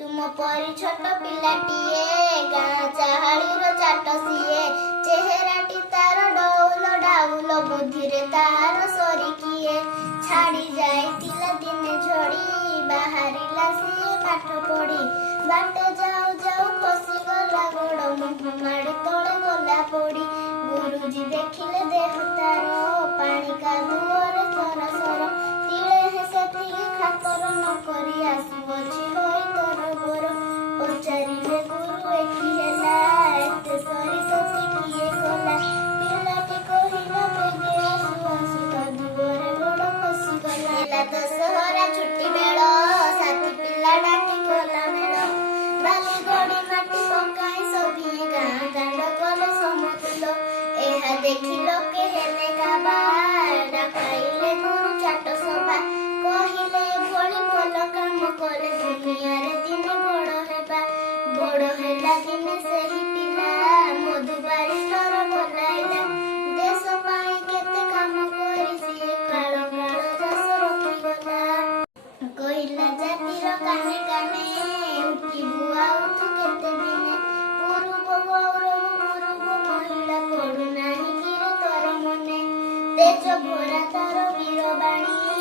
तुम परी छोट पिलाटिए गाँ चाहालीर चाट सिए चेहराटी तार डौल डाउल बुद्धिरे तार सरिकिए छाड़ी जाइतिला दिने झड़ी बाहरिला सिए पाठ पढ़ी बाटे जाऊ जाऊ खसी गला गोड़ मुह माड़ी तले गला पड़ी गुरुजी देखिले देह तार पानी कादुअरे सरसर तिले हेसे तिले खातर न करी आसुअछि होई तोर गोर पचारिले गुरु एकी हेला एते सरी सती किए गला पिलाटी कहिला बेगे आसु आसु कादुअरे गोड़ खसी गला दशहरा छुट्टी बेଳ साथी पिला डाकी गला मेଳ बाली गड़ी माटी पकाई सभी गाँ दांड कले समतुल ଏହା ଦେଖି ଲୋକେ ହେଲେ କାବା ଡାକାଇଲେ ଗୁରୁ ଚାଟ ସଭା କହିଲେ ଭଳି ଭଲ କାମ କଲେ ଦୁନିଆରେ ଦିନେ ବଡ଼ ହେବା ବଡ଼ ହେଲା ଦିନେ ସେହି ପିଲା ମଧୁବାରିଷ୍ଟର ବୋଲାଇଲା ଦେଶ ପାଇଁ କେତେ କାମ କରି ସିଏ କାଳ କାଳ ଯଶ ରଖିଗଲା କହିଲା ଜାତିର କାନେ କାନେ ଉଠିବୁ ଆଉ ତୁ କେତେ ଦିନେ ପୂର୍ବ ଗୌରବ ମହିଳା ପଡୁନାହିଁ କିରେ ତୋର ମନେ ତେଜ ଭରା ତାର ବୀରବାଣୀ